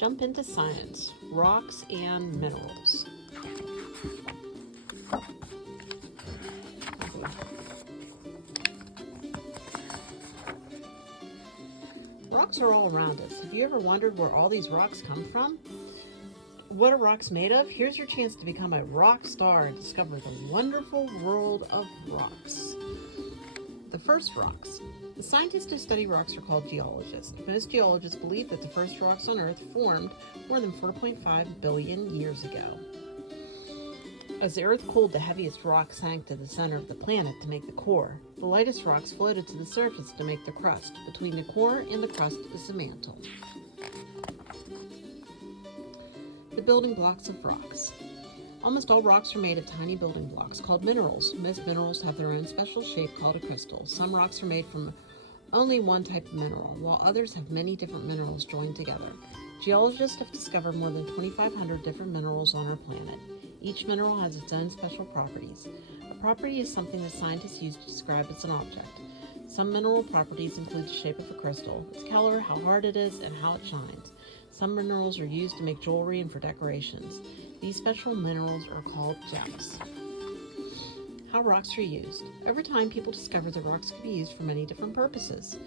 jump into science, rocks and minerals. Rocks are all around us. Have you ever wondered where all these rocks come from? What are rocks made of? Here's your chance to become a rock star and discover the wonderful world of rocks. The first rocks. The scientists who study rocks are called geologists. Most geologists believe that the first rocks on Earth formed more than 4.5 billion years ago. As the Earth cooled, the heaviest rocks sank to the center of the planet to make the core. The lightest rocks floated to the surface to make the crust. Between the core and the crust is the mantle. The building blocks of rocks. Almost all rocks are made of tiny building blocks called minerals. Most minerals have their own special shape called a crystal. Some rocks are made from only one type of mineral, while others have many different minerals joined together. Geologists have discovered more than 2,500 different minerals on our planet. Each mineral has its own special properties. A property is something that scientists use to describe as an object. Some mineral properties include the shape of a crystal, its color, how hard it is, and how it shines. Some minerals are used to make jewelry and for decorations. These special minerals are called gems. How rocks are used. Over time, people discovered that rocks could be used for many different purposes.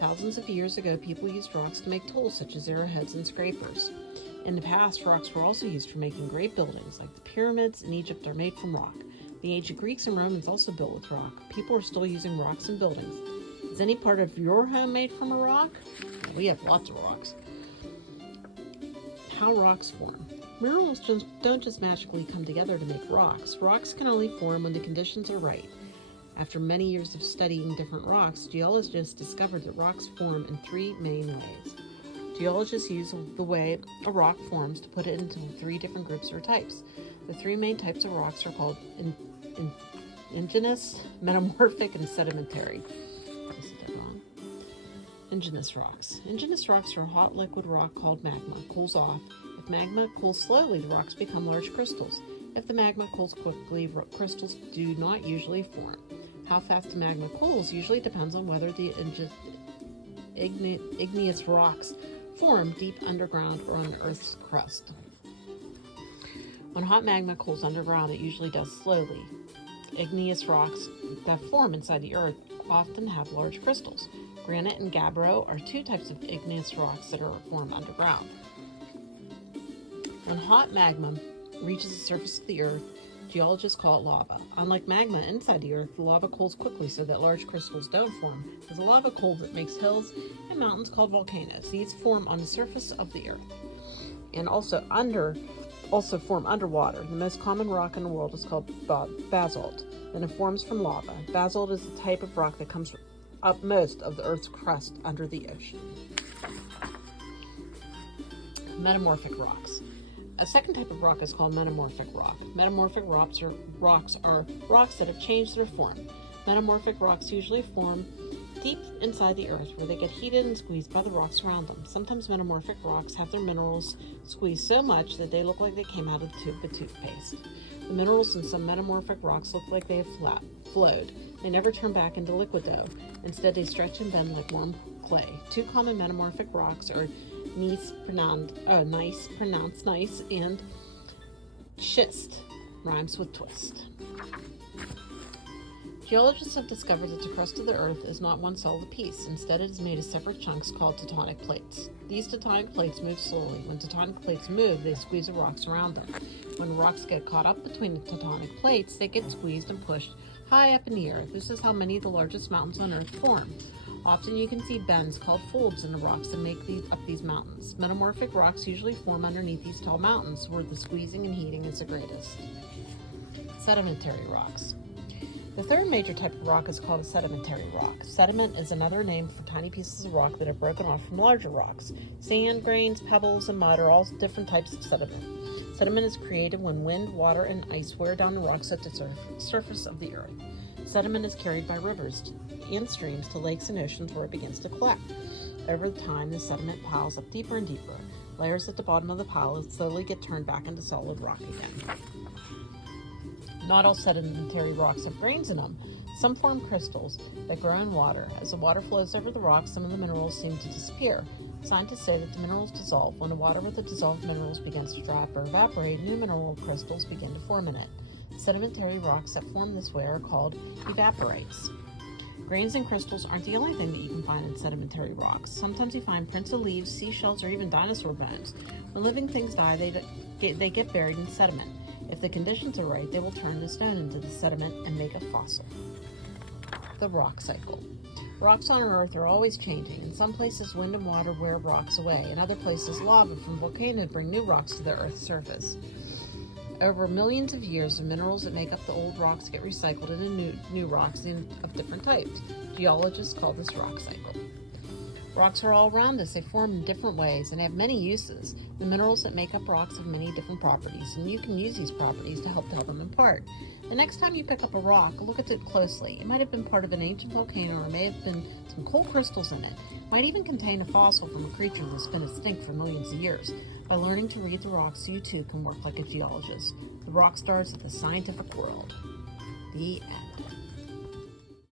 Thousands of years ago, people used rocks to make tools such as arrowheads and scrapers. In the past, rocks were also used for making great buildings, like the pyramids in Egypt are made from rock. The ancient Greeks and Romans also built with rock. People are still using rocks in buildings. Is any part of your home made from a rock? We have lots of rocks. How rocks form. Minerals don't just magically come together to make rocks. Rocks can only form when the conditions are right. After many years of studying different rocks, geologists discovered that rocks form in three main ways. Geologists use the way a rock forms to put it into three different groups or types. The three main types of rocks are called igneous, metamorphic, and sedimentary. I said that wrong. Igneous rocks. Igneous rocks are a hot liquid rock called magma. Cools off. If magma cools slowly, the rocks become large crystals. If the magma cools quickly, crystals do not usually form. How fast the magma cools usually depends on whether the igneous rocks form deep underground or on the Earth's crust. When hot magma cools underground, it usually does slowly. Igneous rocks that form inside the Earth often have large crystals. Granite and gabbro are two types of igneous rocks that are formed underground. When hot magma reaches the surface of the Earth, geologists call it lava. Unlike magma inside the Earth, the lava cools quickly so that large crystals don't form. As the lava cools, it makes hills and mountains called volcanoes. These form on the surface of the Earth and also form underwater. The most common rock in the world is called basalt, and it forms from lava. Basalt is the type of rock that comes up most of the Earth's crust under the ocean. Metamorphic rocks. A second type of rock is called metamorphic rock. Metamorphic rocks are rocks that have changed their form. Metamorphic rocks usually form deep inside the Earth where they get heated and squeezed by the rocks around them. Sometimes metamorphic rocks have their minerals squeezed so much that they look like they came out of the tube of toothpaste. The minerals in some metamorphic rocks look like they have flowed. They never turn back into liquid dough. Instead, they stretch and bend like warm clay. Two common metamorphic rocks are gneiss, and schist, rhymes with twist. Geologists have discovered that the crust of the Earth is not one solid piece. Instead, it is made of separate chunks called tectonic plates. These tectonic plates move slowly. When tectonic plates move, they squeeze the rocks around them. When rocks get caught up between the tectonic plates, they get squeezed and pushed high up in the air. This is how many of the largest mountains on Earth form. Often you can see bends called folds in the rocks that make these mountains. Metamorphic rocks usually form underneath these tall mountains where the squeezing and heating is the greatest. Sedimentary rocks. The third major type of rock is called a sedimentary rock. Sediment is another name for tiny pieces of rock that have broken off from larger rocks. Sand, grains, pebbles, and mud are all different types of sediment. Sediment is created when wind, water, and ice wear down the rocks at the surface of the Earth. Sediment is carried by rivers and streams to lakes and oceans where it begins to collect. Over time, the sediment piles up deeper and deeper. Layers at the bottom of the pile slowly get turned back into solid rock again. Not all sedimentary rocks have grains in them. Some form crystals that grow in water. As the water flows over the rocks, some of the minerals seem to disappear. Scientists say that the minerals dissolve. When the water with the dissolved minerals begins to drop or evaporate, new mineral crystals begin to form in it. Sedimentary rocks that form this way are called evaporites. Grains and crystals aren't the only thing that you can find in sedimentary rocks. Sometimes you find prints of leaves, seashells, or even dinosaur bones. When living things die, they get buried in sediment. If the conditions are right, they will turn the stone into the sediment and make a fossil. The rock cycle. Rocks on Earth are always changing. In some places, wind and water wear rocks away. In other places, lava from volcanoes bring new rocks to the Earth's surface. Over millions of years, the minerals that make up the old rocks get recycled into new rocks of different types. Geologists call this rock cycle. Rocks are all around us. They form in different ways and have many uses. The minerals that make up rocks have many different properties, and you can use these properties to help tell them apart. The next time you pick up a rock, look at it closely. It might have been part of an ancient volcano, or may have been some coal crystals in it. It might even contain a fossil from a creature that's been extinct for millions of years. By learning to read the rocks, you too can work like a geologist. The rock stars of the scientific world. The end.